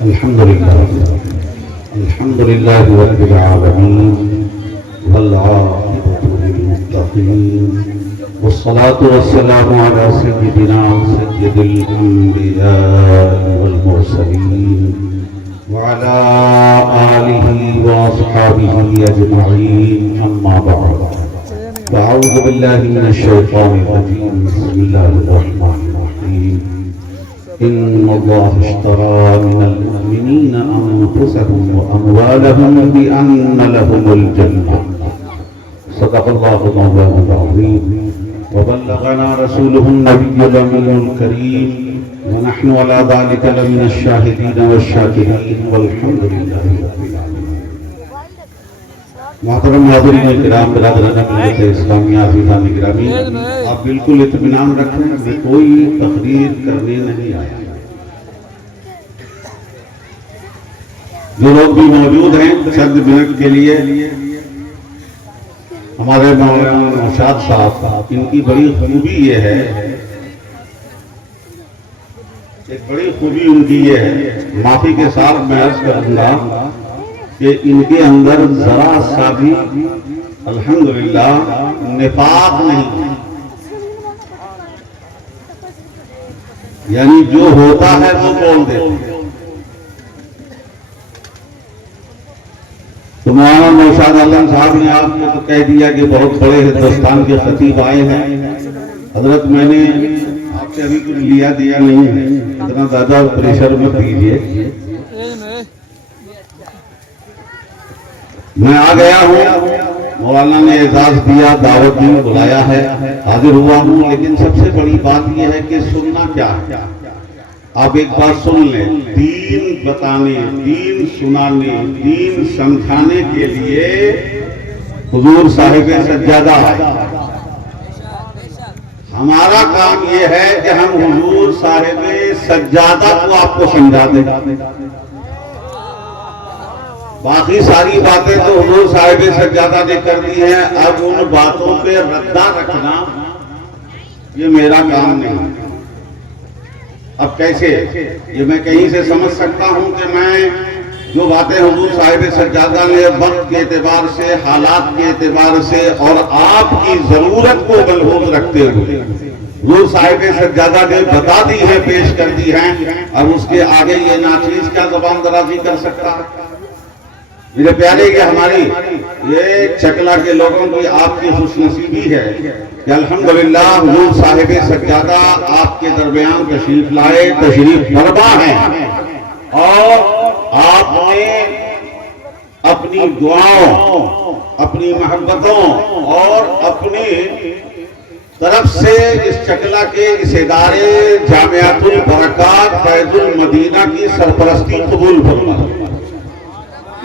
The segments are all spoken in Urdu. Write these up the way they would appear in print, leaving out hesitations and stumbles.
الحمد لله رب العالمين والعاقبة للمتقين والصلاة والسلام على سيدنا سيد الأنبياء والمرسلين وعلى آله وأصحابه أجمعين أما بعد فأعوذ بالله من الشيطان الرجيم بسم الله الرحمن الرحيم إن الله اشترى من المؤمنين أنفسهم وأموالهم بأن لهم الجنة صدق الله مولانا العظيم وبلغنا رسوله النبي الأمين الكريم ونحن على ذلك لمن الشاهدين والشاكرين والحمد لله رب العالمين. محترم حاضرین کرام، برادران ملت اسلامیہ، عزیزان گرامی، آپ بالکل اطمینان رکھیں، میں کوئی تقریر کرنے نہیں آیا. جو لوگ بھی موجود ہیں چند منٹ کے لیے ہمارے مولانا نوشاد صاحب، ان کی بڑی خوبی یہ ہے، ایک بڑی خوبی ان کی یہ ہے، معافی کے ساتھ میں عرض کروں گا کہ ان کے اندر ذرا سا بھی الحمدللہ نفاق نہیں، یعنی جو ہوتا ہے وہ بول دیتے. تو مولانا نوشاد عالم صاحب نے آپ کو تو کہہ دیا کہ بہت بڑے ہندوستان کے خطیب آئے ہیں. حضرت میں نے آپ سے ابھی کچھ لیا دیا نہیں ہے، اتنا زیادہ پریشر مت دیجیے. میں آ گیا ہوں، مولانا نے اعزاز دیا، دعوت دی، بلایا ہے، حاضر ہوا ہوں. لیکن سب سے بڑی بات یہ ہے کہ سننا کیا ہے. آپ ایک بات سن لیں، دین بتانے، دین سنانے، دین سمجھانے کے لیے حضور صاحب سجادہ ہے. ہمارا کام یہ ہے کہ ہم حضور صاحب سجادہ کو آپ کو سمجھا دیں. باقی ساری باتیں تو حضور صاحب سجادہ نے کر دی ہیں. اب ان باتوں پہ ردہ رکھنا یہ میرا کام نہیں. اب کیسے یہ میں کہیں سے سمجھ سکتا ہوں کہ میں جو باتیں حضور صاحب سجادہ نے وقت کے اعتبار سے، حالات کے اعتبار سے اور آپ کی ضرورت کو ملحوظ رکھتے ہوئے حضور صاحب سجادہ نے بتا دی ہے، پیش کر دی ہیں. اب اس کے آگے یہ ناچیز کیا زبان درازی کر سکتا ہے. میرے پیارے کہ ہماری یہ چکلا کے لوگوں کی آپ کی خوش نصیبی ہے کہ الحمدللہ حضور صاحب سجادہ آپ کے درمیان تشریف لائے، تشریف فرما ہیں، اور آپ نے اپنی دعاؤں، اپنی محبتوں اور اپنی طرف سے اس چکلا کے اس ادارے جامعۃ البرکات فیض المدینہ کی سرپرستی قبول فرما.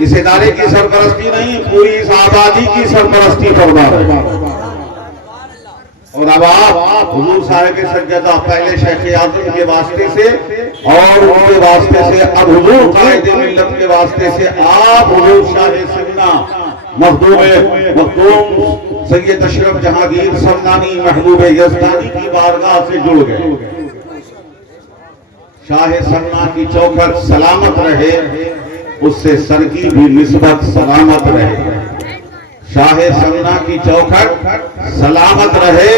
اس ادارے کی سرپرستی نہیں، پوری اس آبادی کی سرپرستی فرما رہے. اور اب آپ حضور صاحب سجادہ پہلے شیخ اعظم کے واسطے سے اور ان کے واسطے سے اب حضور قائد ملت کے واسطے سے آپ حضور شاہ سمنا مخدوم سید اشرف جہانگیر سمنانی محبوب یزدانی کی بارگاہ سے جڑ گئے. شاہ سمنا کی چوکھٹ سلامت رہے، اس سے سر کی بھی نسبت سلامت رہے. شاہ سمنا کی چوکھٹ سلامت رہے،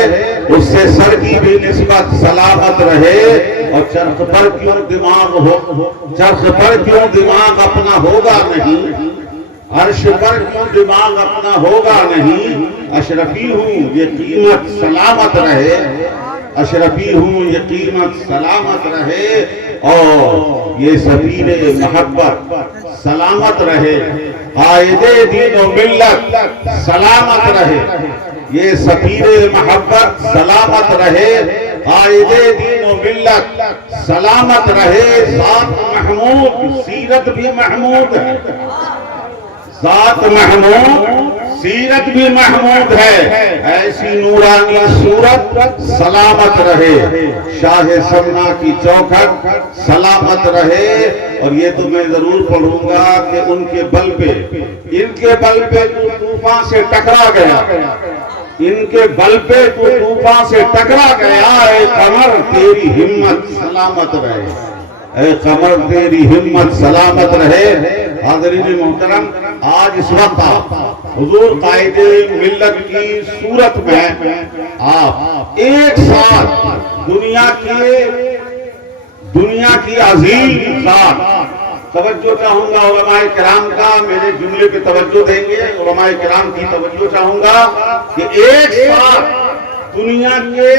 اس سے سر کی بھی نسبت سلامت رہے. اور چرخ پر کیوں دماغ اپنا ہوگا نہیں، عرش پر کیوں دماغ اپنا ہوگا نہیں. اشرفی ہوں یہ قیمت سلامت رہے، اشرفی ہوں یہ قیمت سلامت رہے. اور یہ سفیر محبت سلامت رہے، قائد دین و ملت سلامت رہے. یہ سفیر محبت سلامت رہے، قائد دین و ملت سلامت رہے. ذات محمود، سیرت بھی محمود ہے، ذات محمود، سیرت بھی محمود ہے. ایسی نورانی صورت سلامت رہے. شاہ سمنا کی چوکھٹ سلامت رہے. اور یہ تو میں ضرور پڑھوں گا کہ ان کے بل پہ طوفان سے ٹکرا گیا، ان کے بل پہ طوفان سے ٹکرا گیا. اے قمر تیری ہمت سلامت رہے. اے قمر تیری ہمت سلامت رہے۔ حاضرین محترم، آج اس وقت حضور قائد ملت کی صورت میں آپ ایک ساتھ دنیا کی عظیم ذات، توجہ چاہوں گا علماء کرام کا، میرے جملے پہ توجہ دیں گے، علماء کرام کی توجہ چاہوں گا کہ ایک ساتھ دنیا کے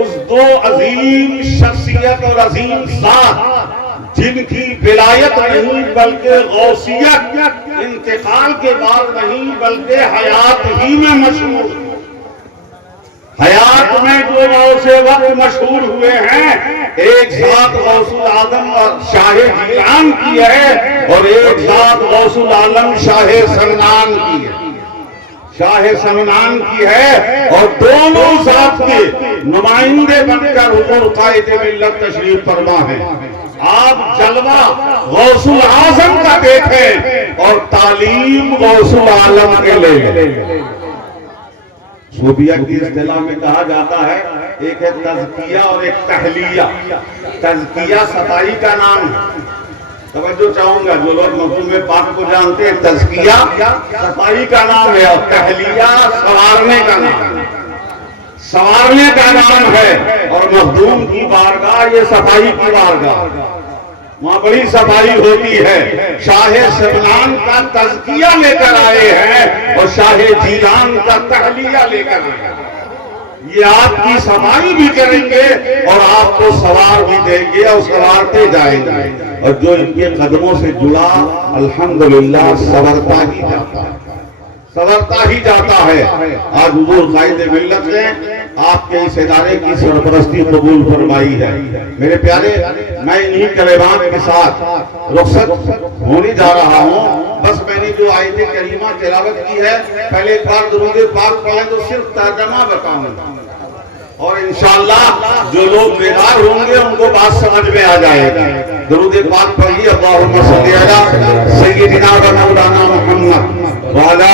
اس دو عظیم شخصیت اور عظیم ذات جن کی ولایت نہیں بلکہ غوثیت انتقال کے بعد نہیں بلکہ حیات ہی میں مشہور، حیات میں جو غوث وقت مشہور ہوئے ہیں، ایک ذات غوث العالم اور شاہ جیلان کی ہے اور ایک ذات غوث العالم شاہ سمنان کی ہے، شاہ سمنان کی ہے، اور دونوں ذات کے نمائندے بن کر حضور قائد ملت تشریف فرما ہیں۔ آپ جلوہ غوث العظم کا دیکھیں اور تعلیم غوث العالم کے لیں۔ صوفیہ کی اصطلاح میں کہا جاتا ہے ایک ہے تزکیہ اور ایک تحلیہ۔ تزکیہ صفائی کا نام ہے، توجہ چاہوں گا جو لوگ مفہوم پاک کو جانتے ہیں، تزکیہ صفائی کا نام ہے اور تحلیہ سنوارنے کا نام ہے، سنوارنے کا نام ہے، اور مخدوم کی بارگاہ یہ صفائی کی بارگاہ، وہاں بڑی صفائی ہوتی ہے۔ شاہ سمنان کا تزکیہ لے کر آئے ہیں اور شاہ جیلان کا تحلیہ لے کر آئے ہیں۔ یہ آپ کی صفائی بھی کریں گے اور آپ کو سوار بھی دیں گے اور سوارتے جائیں گے، اور جو ان کے قدموں سے جڑا الحمدللہ سورتا ہی جاتا ہے، سورتا ہی جاتا ہے۔ آج حضور قائد ملت نے آپ کے اس ادارے کی سرپرستی قبول فرمائی ہے۔ میرے پیارے، میں انہی کلمات کے ساتھ رخصت ہونے جا رہا ہوں۔ بس میں نے جو آیت کریمہ تلاوت کی ہے، پہلے ایک بار درود پاک پڑھیں تو صرف ترجمہ بتاؤں گا، اور انشاءاللہ جو لوگ بیدار ہوں گے ان کو بات سمجھ میں آ جائے گا۔ درود پاک پڑھیے، اللہم صلی علی سیدنا و مولانا محمد وعلی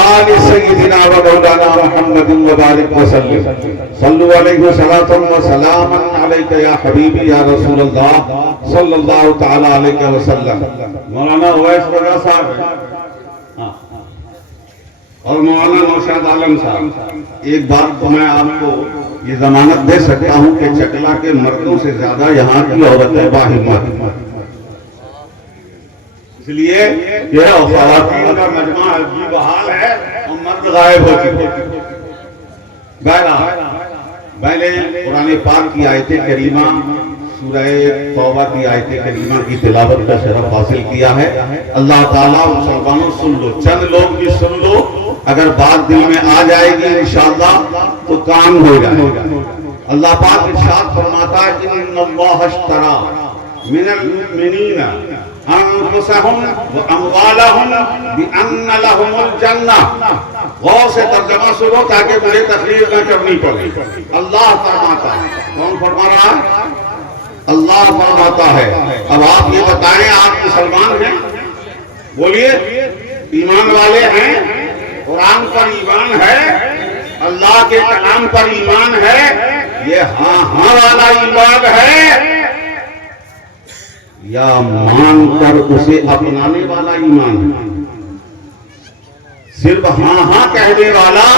آل سیدنا و مولانا محمد وبارک وسلم، صلو علیہ صلاۃ و سلام علیک یا حبیبی یا رسول اللہ صلی اللہ تعالی علیہ وسلم۔ مولانا اویس رضا صاحب اور مولانا نوشاد عالم صاحب، ایک بات تو میں آپ کو یہ ضمانت دے سکتا ہوں کہ چکلا کے مردوں سے زیادہ یہاں کی عورتیں باہمت، اس لیے یہ خواتین کا مجمع عجیب حال ہے اور مرد غائب ہو چکے۔ بہرحال میں نے قرآن پاک کی آیت کریمہ سورہ توبہ کی آیت کریمہ کی تلاوت کا شرف حاصل کیا ہے۔ اللہ تعالیٰ مسلمانوں سن لو، چند لوگ بھی سن لو، اگر بات دل میں آ جائے گی انشاءاللہ تو کام ہو جائے گا۔ اللہ پاک ارشاد فرماتا ہے ان اللہ اشتری من المؤمنین انفسهم واموالهم بان لهم الجنہ۔ غور سے ترجمہ سنو تاکہ مجھے تقریر نہ کرنی پڑے۔ اللہ فرماتا ہے، کون فرما رہا ہے؟ اللہ فرماتا ہے۔ اب آپ یہ بتائیں، آپ مسلمان ہیں؟ بولیے، ایمان والے ہیں؟ قرآن پر ایمان ہے؟ اللہ کے کلام پر ایمان ہے؟ یہ ہاں ہاں والا ایمان ہے یا مان کر اسے اپنانے والا ایمان ہے؟ صرف ہاں ہاں کہنے والا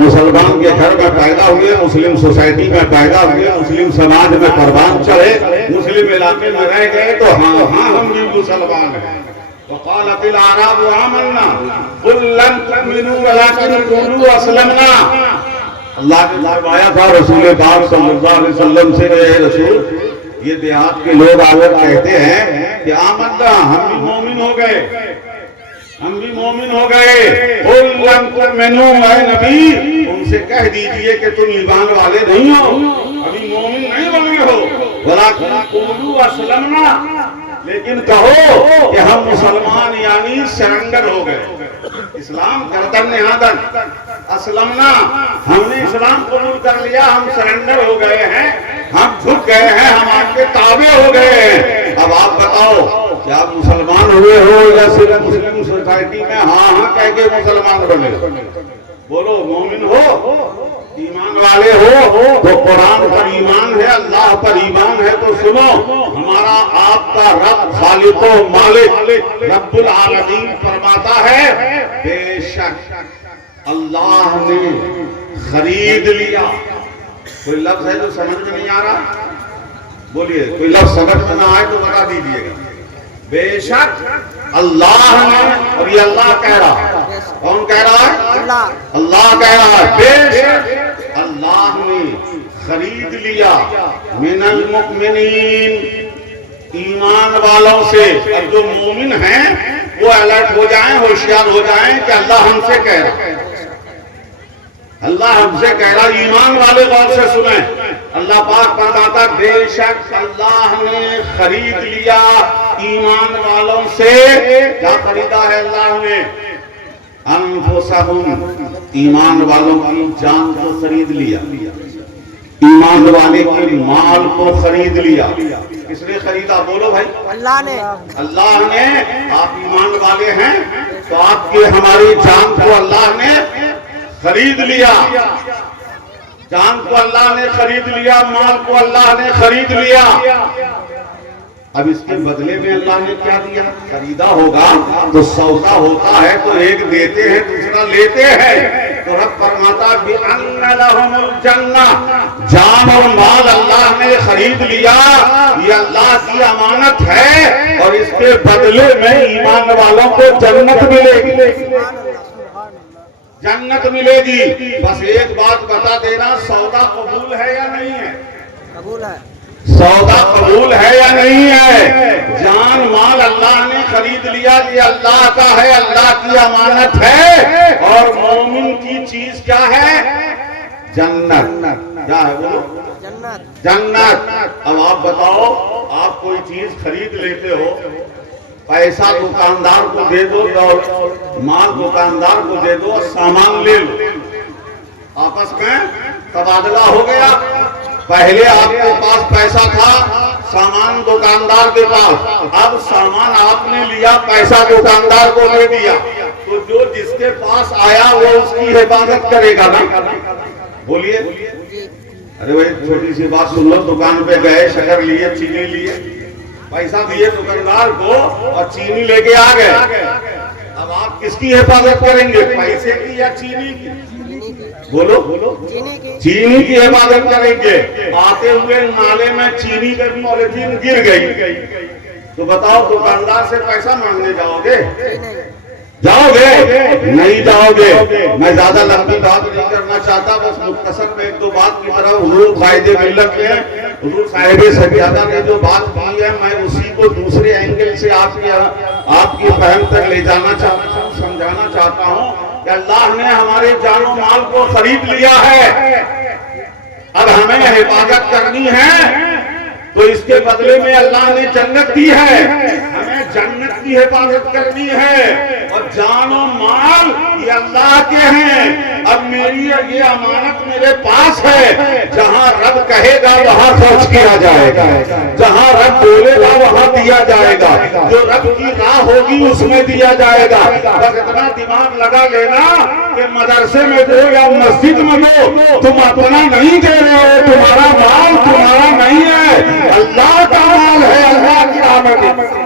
مسلمان کے گھر میں پیدا ہوئے، مسلم سوسائٹی میں پیدا ہوئے، مسلم سماج میں قربان چڑھے، مسلم علاقے میں رہ گئے تو ہاں ہاں ہم بھی مسلمان ہیں۔ وقالت الاعراب آمنا قل لم تؤمنوا ولكن قولوا اسلمنا۔ اللہ نے فرمایا تھا رسول پاک صلی اللہ علیہ وسلم سے، اے رسول، یہ دیہات کے لوگ آگے کہتے ہیں کہ آمنا، ہم بھی مومن ہو گئے، ہم بھی مومن ہو گئے۔ قل لم تؤمنوا، اے نبی ان سے کہہ دیجئے کہ تم ایمان والے نہیں ہو، ابھی مومن نہیں بنے ہو، ولكن قولوا اسلمنا، لیکن کہو کہ ہم مسلمان یعنی سرنڈر ہو گئے، اسلام گردن نہادن، اسلمنا، ہم نے اسلام قبول کر لیا، ہم سرنڈر ہو گئے ہیں، ہم جھک گئے ہیں، ہم آپ کے تابع ہو گئے ہیں۔ اب آپ بتاؤ کہ آپ مسلمان ہوئے ہو یا صرف مسلم سوسائٹی میں ہاں ہاں کہہ کے مسلمان بنے؟ بولو، مومن ہو ایمان والے ہو تو قرآن پر ایمان ہے، اللہ پر ایمان ہے تو سنو، ہمارا آپ کا رب خالق و مالک رب العالمین فرماتا ہے بے شک اللہ نے خرید لیا. کوئی لفظ ہے جو سمجھ میں نہیں آ رہا؟ بولیے. کوئی لفظ سمجھ میں نہ آئے تو بتا دیجیے گا. بے شک اللہ نے، اور یہ اللہ کہہ رہا ہے. کون کہہ رہا ہے؟ اللہ کہہ رہا ہے. بے شک اللہ نے خرید لیا من المؤمنین، ایمان والوں سے. اب جو مومن ہیں وہ الرٹ ہو جائیں، ہوشیار ہو جائیں کہ اللہ ہم سے کہہ رہا ہے، اللہ ہم سے کہہ رہا. ایمان والے غور سے سنیں. اللہ پاک فرماتا بے شک اللہ نے خرید لیا ایمان والوں سے. کیا خریدا ہے اللہ نے؟ انفسہم، ایمان والوں کی جان کو خرید لیا، ایمان والے کے مال کو خرید لیا. کس نے خریدا؟ بولو بھائی. اللہ نے. اللہ نے. آپ ایمان والے ہیں تو آپ کی ہماری جان کو اللہ نے خرید لیا. جان کو اللہ نے خرید لیا، مال کو اللہ نے خرید لیا. اب اس کے بدلے میں اللہ نے کیا دیا؟ خریدا ہوگا تو سودا ہوتا ہے تو ایک دیتے ہیں دوسرا لیتے ہیں. تو رب فرماتا بِأَنَّ لَهُمُ الْجَنَّةَ، جان اور مال اللہ نے خرید لیا. یہ اللہ کی امانت ہے اور اس کے بدلے میں ایمان والوں کو جنت ملے گی، جنت ملے گی. بس ایک بات بتا دینا، سودا قبول ہے یا نہیں ہے؟ قبول ہے. سودا قبول ہے یا نہیں ہے؟ جان مال اللہ نے خرید لیا، یہ اللہ کا ہے، اللہ کی امانت ہے. اور مومن کی چیز کیا ہے؟ جنت. کیا ہے بولو؟ جنت. جنت. اب آپ بتاؤ، آپ کوئی چیز خرید لیتے ہو، پیسہ دکاندار کو دے دو، مال دکاندار کو دے دو، سامان لے لو، آپس میں تبادلہ ہو گیا. پہلے آپ کے پاس پیسہ تھا، سامان دکاندار کے پاس. اب سامان آپ نے لیا، پیسہ دکاندار کو دے دیا. تو جو جس کے پاس آیا وہ اس کی حفاظت کرے گا نا. بولیے. ارے بھائی چھوٹی سی بات سن لو. دکان پہ گئے، شکر لیے، چینی لیے، پیسہ دیے دکاندار کو اور چینی لے کے آ گئے. اب آپ کس کی حفاظت کریں گے، پیسے کی یا چینی کی؟ بولو بولو. چینی کی حفاظت کریں گے. آتے ہوئے نالے میں چینی کا پولیتھین گر گئی تو بتاؤ دکاندار سے پیسہ مانگنے جاؤ گے؟ جاؤ گے؟ نہیں جاؤ گے. میں زیادہ لمبی بات نہیں کرنا چاہتا، بس مختصر میں ایک دو بات کی طرف. حضور قائد ملت کے حضور صاحب سجادہ نے جو بات کی ہے، میں اسی کو دوسرے اینگل سے آپ کی فہم تک لے جانا چاہتا ہوں، سمجھانا چاہتا ہوں کہ اللہ نے ہمارے جان و مال کو خرید لیا ہے. اب ہمیں حفاظت کرنی ہے تو اس کے بدلے میں اللہ نے جنت دی ہے. ہمیں جنت کی حفاظت کرنی ہے اور جان و مال یہ اللہ کے ہیں. اب میری یہ امانت میرے پاس ہے. جہاں رب کہے گا وہاں خرچ کیا جائے گا، جہاں رب بولے گا وہاں دیا جائے گا، جو رب کی راہ ہوگی اس میں دیا جائے گا. بس اتنا دماغ لگا لینا کہ مدرسے میں دو یا مسجد میں دو، تم اپنا نہیں دے رہے ہو، تمہارا مال تمہارا نہیں ہے، اللہ کا مال ہے. اللہ کی راہ میں دو.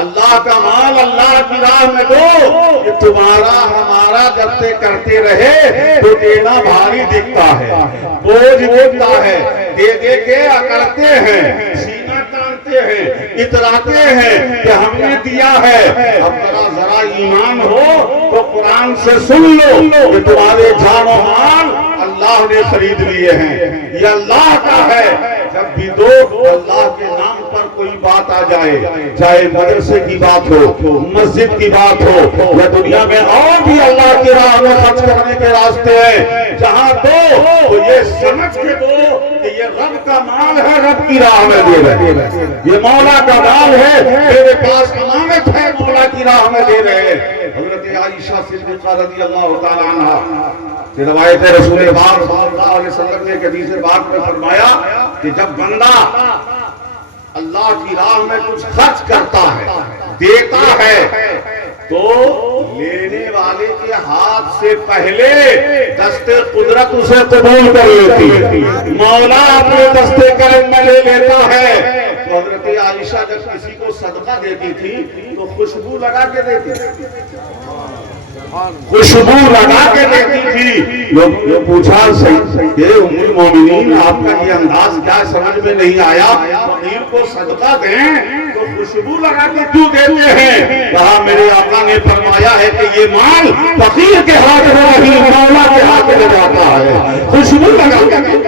اللہ کا مال اللہ کی راہ میں دو. کہ تمہارا ہمارا جب سے کرتے رہے تو دینا بھاری دکھتا ہے، بوجھ دکھتا ہے. دے دے کے اکڑتے ہیں، سینہ تانتے ہیں، اتراتے ہیں کہ ہم نے دیا ہے. اب ذرا ایمان ہو تو قرآن سے سن لو کہ تمہارے جان و مال اللہ نے خرید لیے ہیں، یہ اللہ کا ہے. جب بھی دو اللہ کے نام پر کوئی بات آ جائے، چاہے مدرسے کی بات ہو، مسجد کی بات ہو، یا دنیا میں اور بھی اللہ کی راہ میں خرچ کرنے کے راستے ہیں، جہاں دو تو یہ سمجھ کے دو کہ یہ رب کا مال ہے، رب کی راہ میں دے رہے، یہ مولا کا مال ہے، میرے پاس امانت ہے، مولا کی راہ میں دے رہے. حضرت عائشہ صدیقہ رضی اللہ تعالی عنہا کہ روایت رسول پاک صلی اللہ علیہ وسلم نے حدیث پاک میں فرمایا کہ جب بندہ اللہ کی راہ میں کچھ خرچ کرتا ہے، دیتا ہے، تو لینے والے کے ہاتھ سے پہلے دست قدرت اسے قبول کر لیتی. مولا اپنے دست کرم میں لے لیتا ہے. تو حضرت عائشہ جب کسی کو صدقہ دیتی تھی تو خوشبو لگا کے دیتی تھی. خوشبو لگا کے دیتی تھی. لوگ پوچھا کہ ام المومنین آپ کا یہ انداز کیا سمجھ میں نہیں آیا؟ فقیر کو صدقہ دیں تو خوشبو لگا کے کیوں دیتے ہیں؟ کہا میرے آقا نے فرمایا ہے کہ یہ مال فقیر کے ہاتھ میں نہیں مولا کے ہاتھ میں جاتا ہے. خوشبو لگا کے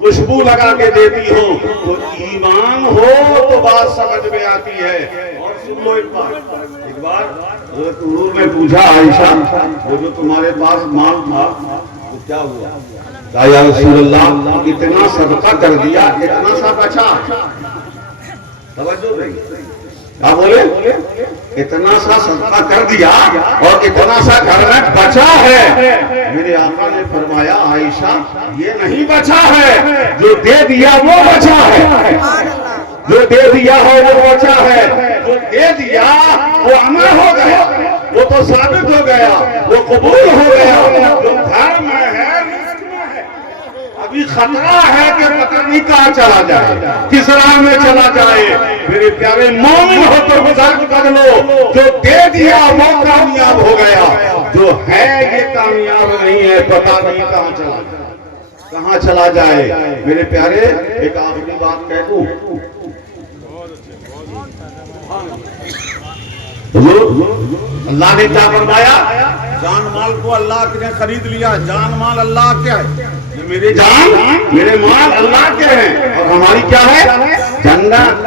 خوشبو لگا کے دیتی ہو تو ایمان ہو تو بات سمجھ میں آتی ہے. اور سن لو ایک بار حضور نے پوچھا عائشہ وہ جو تمہارے پاس مال تھا وہ کیا ہوا؟ کہا یا رسول اللہ اتنا صدقہ کر دیا اتنا سا بچا. توجہ نہیں کیا بولے؟ اتنا سا صدقہ کر دیا اور اتنا سا گھر میں بچا ہے. میرے آقا نے فرمایا عائشہ یہ نہیں بچا ہے، جو دے دیا وہ بچا ہے. جو دے دیا ہے وہ بچا ہے. جو دے دیا وہ عمل ہو گیا، وہ تو ثابت ہو گیا، وہ قبول ہو گیا. جو گھر میں ہے رزق میں ہے، ابھی خطرہ ہے کہ پتہ نہیں کہاں چلا جائے، کس راہ میں چلا جائے. میرے پیارے مومن ہو تو بزرگ کر لو جو دے دیا وہ کامیاب ہو گیا، جو ہے یہ کامیاب نہیں ہے، پتہ نہیں کہاں چلا جائے، کہاں چلا جائے. میرے پیارے ایک آخری بات کہہ دوں. اللہ نے کیا فرمایا؟ جان مال کو اللہ نے خرید لیا. جان مال اللہ کیا ہے؟ میرے جان میرے مال اللہ کے ہیں اور ہماری کیا ہے؟ جنت.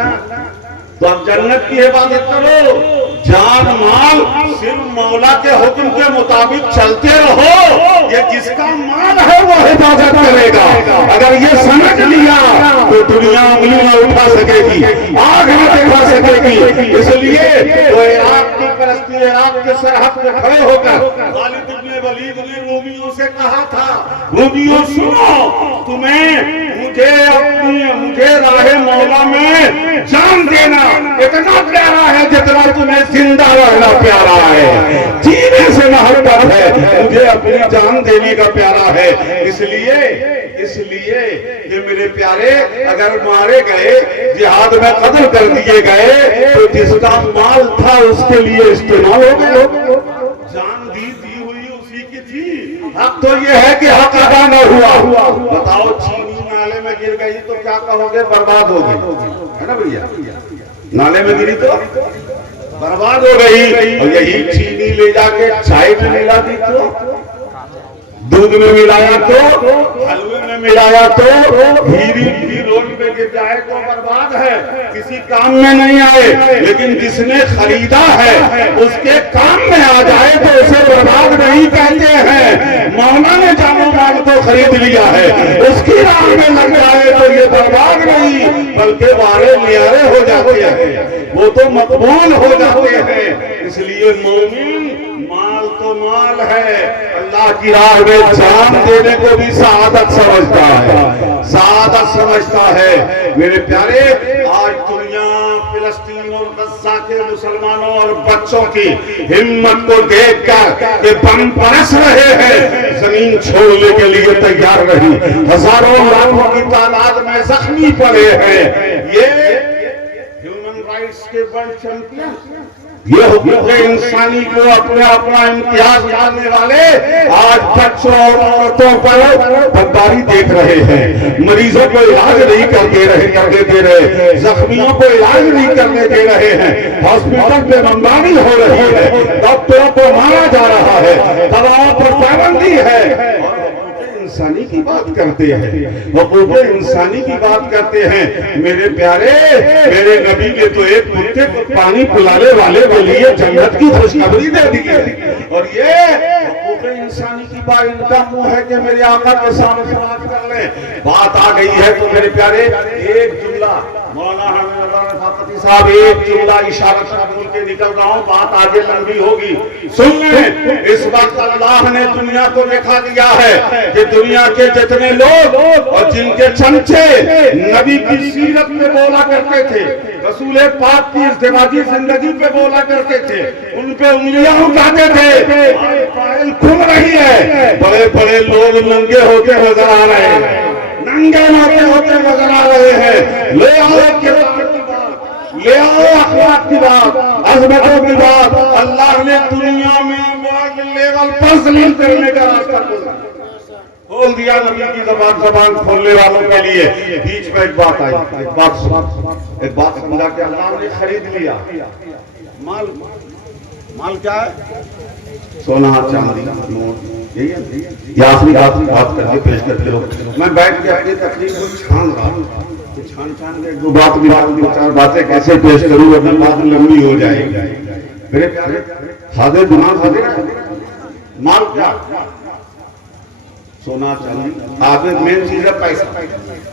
تو اب جنت کی حفاظت کرو. جان مال صرف مولا کے حکم کے مطابق چلتے رہو. یہ جس کا مال ہے وہ حفاظت کرے گا. اگر یہ سمجھ لیا تو دنیا انگلی نہ اٹھا سکے گی، آگ نہ دکھا سکے گی. اس لیے تو عراق کی فلسطین عراق کے سرحد پہ کھڑے ہو کر خالد بن ولید نے رومیوں سے کہا تھا رومیوں سنو مجھے راہ مولا میں جان دینا اتنا پیارا ہے جتنا تمہیں زندہ رہنا پیارا ہے. جینے سے محبت ہے، مجھے اپنی جان دینے کا پیارا ہے. اس لیے کہ میرے پیارے اگر مارے گئے جہاد میں قتل کر دیے گئے تو جس کا مال تھا اس کے لیے استعمال ہو گئے. جان دی ہوئی اسی کی تھی. حق تو یہ ہے کہ حق ادا نہ ہوا. بتاؤ چینی نالے میں گر گئی تو کیا کہو گے؟ برباد ہو گئی ہے نا بھیا. نالے میں گری تو برباد ہو گئی. اور یہی چینی لے جا کے چائے میں ملا دی تو دودھ میں ملایا تو حلوے میں ملایا تو ہیری روڈ پہ گر جائے تو برباد ہے، کسی کام میں نہیں آئے. لیکن جس نے خریدا ہے اس کے کام میں آ جائے تو اسے برباد نہیں کہتے ہیں. مولا نے جان و مال کو خرید لیا ہے، اس کی راہ میں لگ جائے تو یہ برباد نہیں بلکہ وارے نیارے ہو جاتے ہیں، وہ تو مقبول ہو جاتے ہیں. اس لیے مومن مال تو مال ہے، اللہ کی راہ میں جان دینے کو بھی سعادت سمجھتا ہے، سعادت سمجھتا ہے. میرے پیارے آج دنیا فلسطین اور غزہ کے مسلمانوں اور بچوں کی ہمت کو دیکھ کر کہ بم برس رہے ہیں زمین چھوڑنے کے لیے تیار رہی، ہزاروں لاکھوں کی تعداد میں زخمی پڑے ہیں. یہ ہیومن رائٹس کے ورلڈ چیمپئن، یہ حقوق انسانی کو اپنا امتیاز ڈالنے والے آج بچوں اور عورتوں پر بدکاری دیکھ رہے ہیں. مریضوں کو علاج نہیں کرنے دے رہے، زخمیوں کو علاج نہیں کرنے دے رہے ہیں. ہاسپٹل پہ بمباری ہو رہی ہے، ڈاکٹروں کو مارا جا رہا ہے، دواؤں پر پابندی ہے. انسانی کی بات کرتے ہیں، حقوق انسانی کی بات کرتے ہیں. میرے پیارے میرے نبی نے تو ایک کتے کو پانی پلانے والے کے لیے جنت کی خوشخبری دے دی ہے. اور یہ حقوق انسانی کی بات ان کا منہ ہے کہ میرے آقا کے سامنے بات کر لیں. بات آ گئی ہے تو میرے پیارے ایک جملہ مولانا حامد اللہ رفاقتی صاحب ایک جملہ اشارت بول کے نکل رہا ہوں، بات آگے لمبی ہوگی، سن لیں۔ اس وقت اللہ نے دنیا کو دکھا دیا ہے کہ دنیا کے جتنے لوگ اور جن کے چمچے نبی کی سیرت میں بولا کرتے تھے، رسول پاک کی ازدواجی زندگی پہ بولا کرتے تھے، ان پہ انگلیاں اٹھاتے تھے، فائل کھل رہی ہے، بڑے بڑے لوگ ننگے ہوتے نظر آ رہے ہیں، ننگے ہوتے نظر آ رہے ہیں۔ لے آؤ کتاب کی بات، لے آؤ اخلاق کی بات، عظمتوں کی بات۔ اللہ نے دنیا میں ورلڈ لیول پر ذلیل کرنے کا راستہ کھول دیا نبی کی زبان کھولنے والوں کے لیے۔ بیچ میں ایک بات آئی، ایک بات سمجھا کہ اللہ نے خرید لیا مال کیا ہے؟ سونا چاندی نوٹ، یہی ہے۔ یہ آخری بات کر کے پیش کرتے ہو۔ میں بیٹھ کے اپنی تقریر کو چھان رہا ہوں، چھان کے ایک دو بات بھی چار باتیں کیسے پیش کروں، اپنی بات لمبی ہو جائے گی۔ میرے پیارے حاضر گناہ حاضر مال کیا؟ سونا چاندی، آگے مین چیز ہے پیسہ۔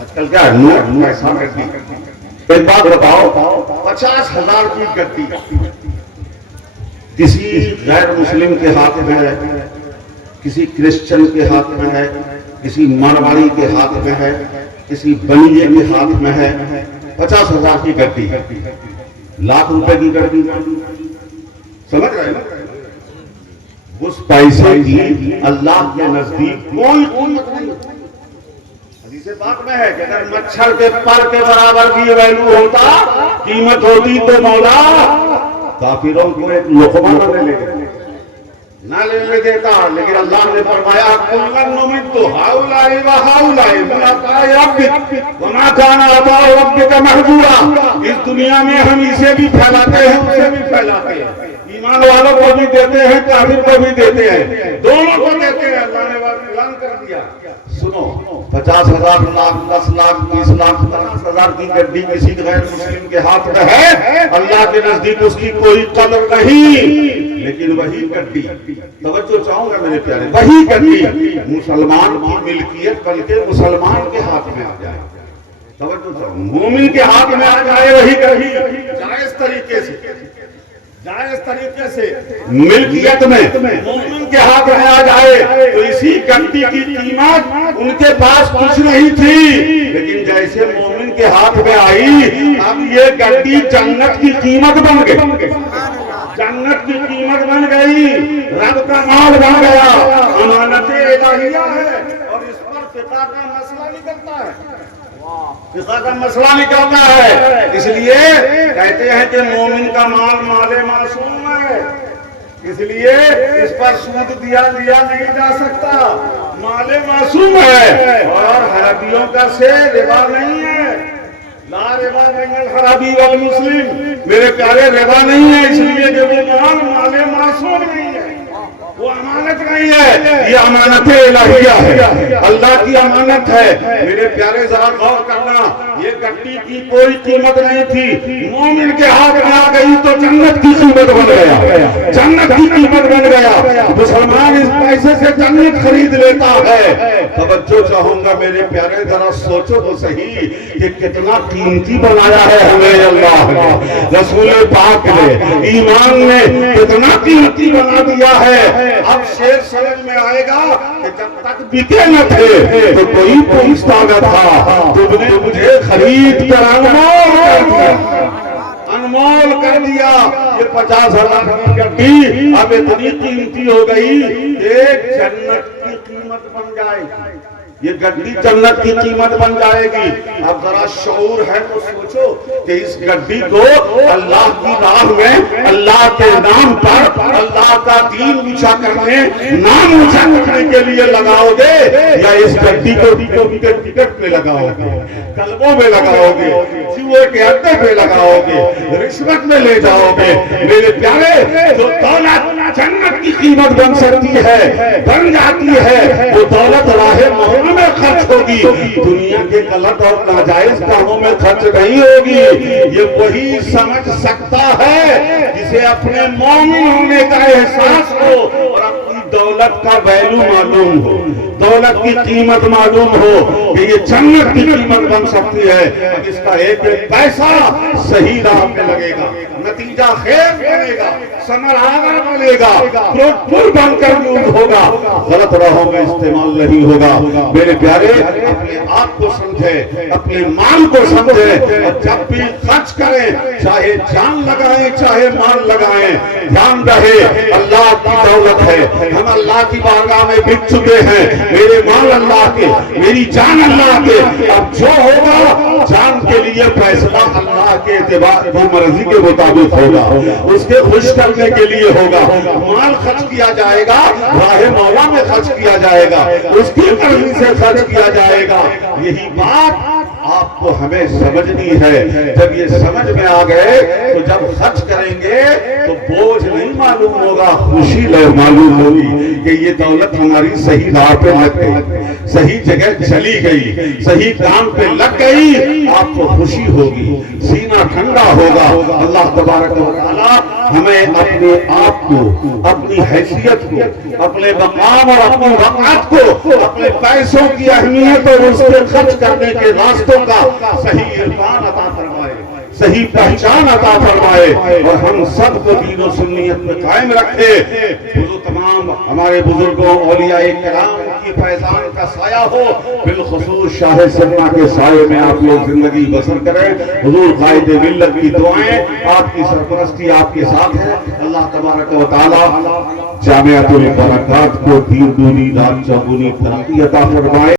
آج کل کیا ہے؟ نوٹ، پیسہ، گڈی۔ ایک بات بتاؤ، 50,000 کی گڈی کسی غیر مسلم کے ہاتھ میں ہے، کسی کرسچن کے ہاتھ میں ہے، کسی مارواڑی کے ہاتھ میں ہے، کسی بنیے کے ہاتھ میں ہے، 50,000 کی گڈی، لاکھ روپے کی گڈی، سمجھ رہے ہیں؟ اس پیسے کی اللہ کے نزدیک کوئی قیمت نہیں۔ حدیث پاک میں ہے کہ اگر مچھر کے پر کے برابر بھی ویلو ہوتا، قیمت ہوتی، تو مولا کافروں کو ایک لقمہ نہ لے دیتا، لیکن اللہ نے فرمایا کُلًّا نُمِدُّ ہَؤُلَاءِ وَہَؤُلَاءِ مِنْ عَطَاءِ رَبِّكَ وَمَا كَانَ عَطَاءُ رَبِّكَ مَحْظُورًا۔ اس دنیا میں ہم اسے بھی پھیلاتے ہیں، اسے بھی پھیلاتے ہیں، ایمان والوں کو بھی دیتے ہیں، کافر کو بھی دیتے ہیں، دونوں کو دیتے ہیں۔ اللہ نے اعلان کر دیا، سنو 50,000 لاکھ 10 لاکھ 20 لاکھ 50,000 کی گڈی کسی غیر مسلم کے ہاتھ میں ہے، اللہ کے نزدیک اس کی کوئی قدر نہیں، لیکن وہی گڈی، توجہ چاہوں گا میرے پیارے، وہی گڈی مسلمان کی ملکیت بلکہ مسلمان کے ہاتھ میں آ جائے، توجہ چاہوں، مومن کے ہاتھ میں آ جائے وہی گڈی، جائز طریقے سے ملکیت میں مومن کے ہاتھ میں آ جائے، تو اسی گڈی کی قیمت ان کے پاس کچھ نہیں تھی، لیکن جیسے مومن کے ہاتھ میں آئی، اب یہ گڈی جنت کی قیمت بن گئی، جنت کی قیمت بن گئی، رب کا مال بن گیا، امانت الہیہ ہے، اور اس پر فقہ کا مسئلہ نکلتا ہے، فقہ کا مسئلہ نکلتا ہے۔ اس لیے کہتے ہیں کہ مومن کا مال مال معصوم ہے، اس لیے اس پر سود دیا نہیں جا سکتا، مال معصوم ہے، اور حربیوں کا سے ربا نہیں ہے، لا ربا بین الحربی والمسلم، میرے پیارے ربا نہیں ہے، اس لیے کہ وہ مال معصوم نہیں ہے، وہ امانت نہیں ہے، یہ امانت الہیہ ہے، اللہ کی امانت ہے۔ میرے پیارے ذرا غور کرنا، یہ گڈی کی کوئی قیمت نہیں تھی، مومن کے ہاتھ میں آ گئی تو جنت کی قیمت بن گیا، جنت کی قیمت بن گیا، مسلمان اس پیسے سے جنت خرید لیتا ہے۔ توجہ چاہوں گا میرے پیارے، ذرا سوچو تو صحیح کہ کتنا قیمتی بنایا ہے ہمیں اللہ نے، رسول پاک نے، ایمان نے کتنا قیمتی بنا دیا ہے۔ اب شیر سمجھ میں آئے گا کہ جب تک بکے نہ تھے تو کوئی پوچھتا نہ تھا، تم نے مجھے خرید کر انمول کر دیا، یہ 50,000 کی گڈی اب اتنی قیمتی ہو گئی کہ جنت کی قیمت بن جائے گی، یہ گڈی جنت کی قیمت بن جائے گی۔ اب ذرا شعور ہے تو سوچو کہ اس گڈی کو اللہ کی راہ میں، اللہ کے نام پر، اللہ کا دین اونچا کرنے، نام اونچا کرنے کے لیے لگاؤ گے، یا اس گڈی کو ٹکٹ پہ لگاؤ گے، کلبوں میں لگاؤ گے، جوئے کے اڈے پہ لگاؤ گے، رشوت میں لے جاؤ گے؟ میرے پیارے، جو دولت جنت کی قیمت بن سکتی ہے، بن جاتی ہے، وہ دولت راہ محمد میں خرچ ہوگی، دنیا کے غلط اور ناجائز کاموں میں خرچ نہیں ہوگی۔ یہ وہی سمجھ سکتا ہے جسے اپنے مومن ہونے کا احساس ہو اور اپنی دولت کا ویلو معلوم ہو، دولت کی قیمت معلوم ہو کہ یہ جنت کی قیمت بن سکتی ہے، اب اس کا ایک ایک پیسہ صحیح راہ پہ لگے گا، نتیجہ خیر بنے گا، ثمر آور بنے گا، پروٹپور بن کر یوز ہوگا، غلط راہوں میں استعمال نہیں ہوگا۔ میرے پیارے، اپنے آپ کو سمجھے، اپنے مال کو سمجھے، اور جب بھی خرچ کریں چاہے جان لگائیں چاہے مال لگائیں، دھیان رہے اللہ کی دولت ہے، ہم اللہ کی بارگاہ میں بک چکے ہیں، میرے مال اللہ کے، میری جان اللہ کے، اب جو ہوگا جان کے لیے فیصلہ اللہ کے اعتبار کی مرضی کے مطابق ہوگا، اس کے خوش کرنے کے لیے ہوگا، مال خرچ کیا جائے گا راہ مولا میں خرچ کیا جائے گا، اس کی مرضی سے خرچ کیا جائے گا۔ یہی بات آپ کو ہمیں سمجھنی ہے، جب یہ سمجھ میں آ گئے تو جب خرچ کریں گے تو بوجھ نہیں معلوم ہوگا، خوشی معلوم ہوگی کہ یہ دولت ہماری صحیح راہ پہ لگ گئی، صحیح جگہ چلی گئی، صحیح کام پہ لگ گئی، آپ کو خوشی ہوگی، سینہ ٹھنڈا ہوگا۔ اللہ تبارک و تعالی ہمیں اپنے آپ کو، اپنی حیثیت کو، اپنے مقام اور اپنی وقت کو، اپنے پیسوں کی اہمیت اور اس کے خرچ کرنے کے راستوں کا صحیح عرفان عطا فرمائے، صحیح پہچان عطا فرمائے، اور ہم سب کو دین و سنیت میں قائم رکھے۔ تمام ہمارے بزرگوں اولیاء کرام کی فیضان کا سایہ ہو، بالخصوص شاہ سنہ کے سائے میں آپ لوگ زندگی بسر کریں۔ حضور قائد ملت کی دعائیں آپ کی سرپرستی آپ کے ساتھ ہے۔ اللہ تبارک و تعالی جامعۃ البرکات کو دین دونی رات چوگنی ترقی عطا فرمائے۔